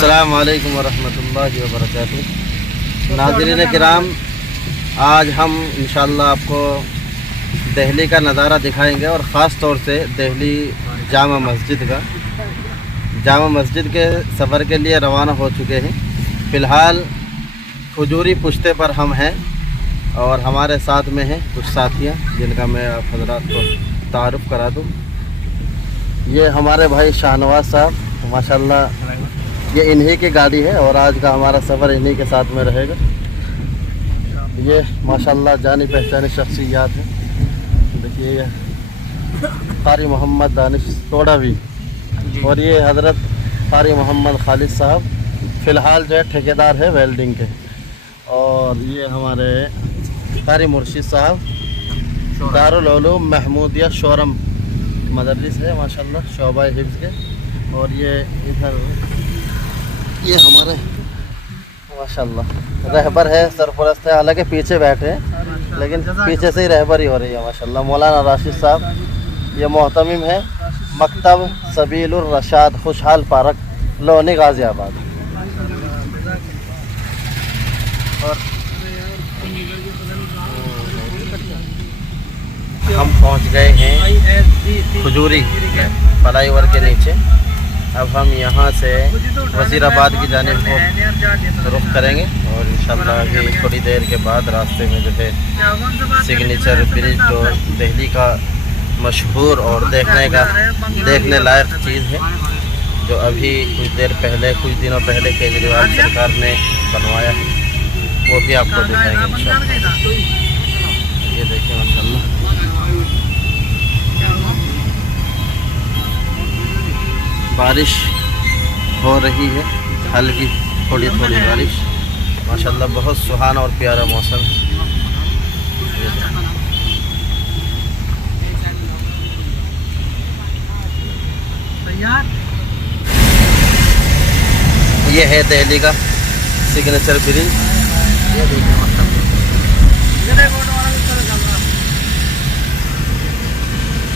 अस्सलाम वालेकुम वरहमतुल्लाहि वबरकातुहू। नाज़रीन किराम, आज हम इंशाअल्लाह आपको दिल्ली का नज़ारा दिखाएंगे और ख़ास तौर से दिल्ली जामा मस्जिद के सफ़र के लिए रवाना हो चुके हैं। फ़िलहाल खजूरी पुश्ते पर हम हैं और हमारे साथ में हैं कुछ साथियाँ जिनका मैं आप हज़रात को तारुफ़ करा दूँ। ये हमारे भाई शाहनवाज साहब, माशाल्लाह ये इन्हीं की गाड़ी है और आज का हमारा सफ़र इन्हीं के साथ में रहेगा। ये माशाल्लाह जानी पहचानी शख्सियत है। देखिए ये कारी मोहम्मद दानिश तोड़ावी और ये हज़रत कारी मोहम्मद खालिद साहब फ़िलहाल जो है ठेकेदार है वेल्डिंग के। और ये हमारे कारी मुर्शिद साहब दारुल उलूम महमूदिया शोरम मदरस है माशाल्लाह, शोबा हिफ्ज़ के। और ये इधर ये हमारे माशाल्लाह रहबर है, सरपरस्त है, हालांकि पीछे बैठे हैं लेकिन पीछे से ही रहबर ही हो रही है माशाल्लाह। मौलाना राशिद साहब ये मोहतमिम है मकतब सबीलुर रशाद खुशहाल पार्क लोनी गाज़ियाबाद। और हम पहुंच गए हैं खजूरी फ्लाईओवर के नीचे। अब हम यहाँ से वज़ीराबाद की जानिब को रुख करेंगे और इंशाल्लाह अभी थोड़ी देर के बाद रास्ते में जो है सिग्नेचर ब्रिज जो दिल्ली का मशहूर और देखने लायक चीज़ है, जो अभी कुछ दिनों पहले केजरीवाल सरकार ने बनवाया है, वो भी आपको दिखाएंगे इंशाल्लाह। ये देखिए माशाल्लाह बारिश हो रही है, हल्की थोड़ी बारिश माशाल्लाह, बहुत सुहाना और प्यारा मौसम। ये है दिल्ली का सिग्नेचर ब्रिज। ये देखिए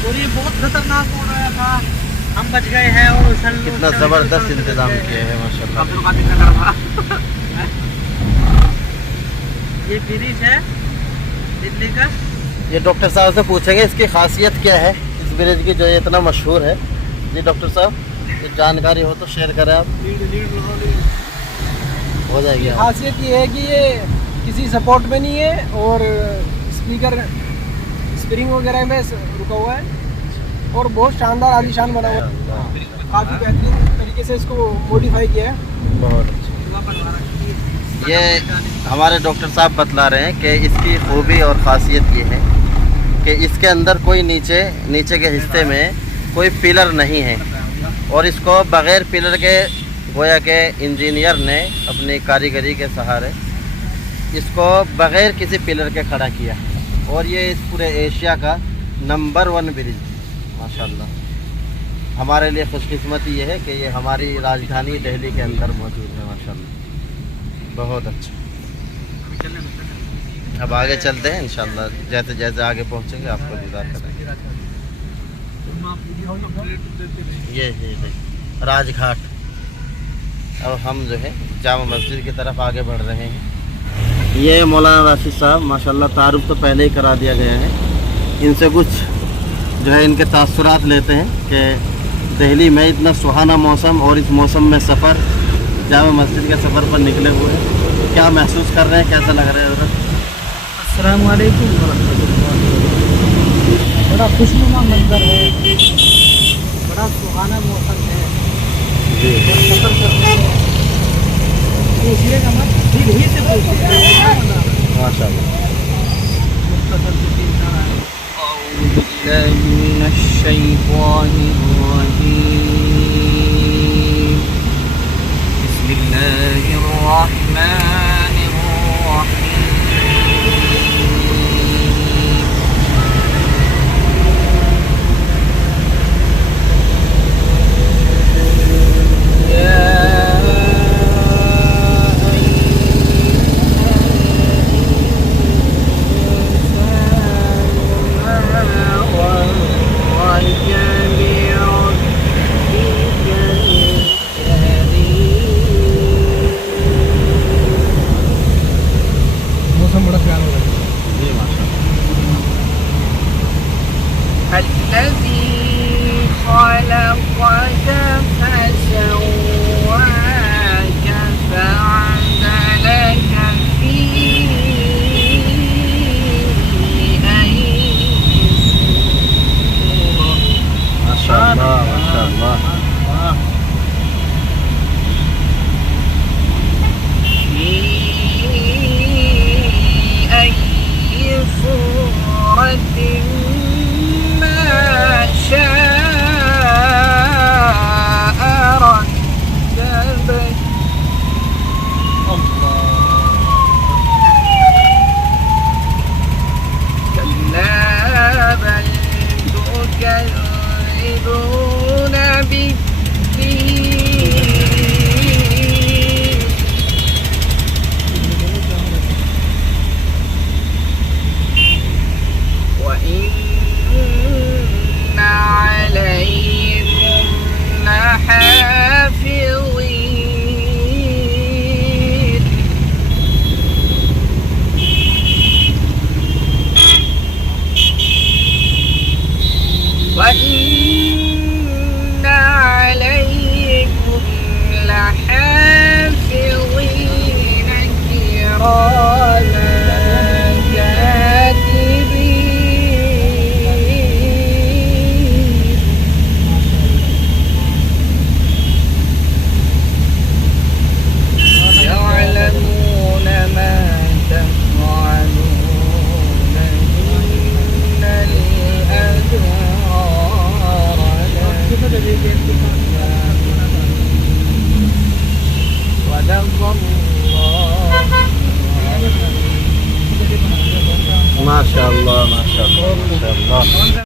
और ये बहुत खतरनाक हो रहा था, हम बच गए हैं। और कितना ज़बरदस्त इंतज़ाम किया है माशाल्लाह। ये ब्रिज है दिल्ली का। ये डॉक्टर साहब से पूछेंगे इसकी खासियत क्या है इस ब्रिज की जो ये इतना मशहूर है। जी डॉक्टर साहब, ये जानकारी हो तो शेयर करें आप। हो जाएगी। खासियत ये है कि ये किसी सपोर्ट में नहीं है और स्पीकर स्प्रिंग वगैरह में रुका हुआ है और बहुत शानदार आलीशान बना हुआ है। काफ़ी बेहतरीन तरीके से इसको मॉडिफाई किया है। बहुत अच्छा। ये हमारे डॉक्टर साहब बतला रहे हैं कि इसकी खूबी और ख़ासियत ये है कि इसके अंदर कोई नीचे के हिस्से में कोई पिलर नहीं है और इसको बग़ैर पिलर के गोया के इंजीनियर ने अपनी कारीगरी के सहारे इसको बग़ैर किसी पिलर के खड़ा किया है। और ये इस पूरे एशिया का नंबर 1 ब्रिज माशाल्लाह। हमारे लिए खुशकिस्मती ये है कि ये हमारी राजधानी दिल्ली के अंदर मौजूद है माशाल्लाह, बहुत अच्छा। अब आगे चलते हैं इंशाल्लाह, जैसे जैसे आगे पहुँचेंगे आपको दीदार करेंगे। ये राजघाट। अब हम जो है जामा मस्जिद की तरफ आगे बढ़ रहे हैं। ये मौलाना राशिद साहब माशाल्लाह, तारुफ तो पहले ही करा दिया गया है। इनसे कुछ जो है इनके तासुरात लेते हैं कि दिल्ली में इतना सुहाना मौसम और इस मौसम में सफ़र, जामा मस्जिद के सफ़र पर निकले हुए हैं, क्या महसूस कर रहे हैं, कैसा लग रहा है उधर? अस्सलाम वालेकुम वरहमतुल्लाह। बड़ा खुशनुमा मंजर है, बड़ा सुहाना मौसम है जी। सफ़र करने में पूछिएगा मत, ठीक ही से पूछिएगा माशाल्लाह। माशाल्लाह माशाल्लाह माशाल्लाह।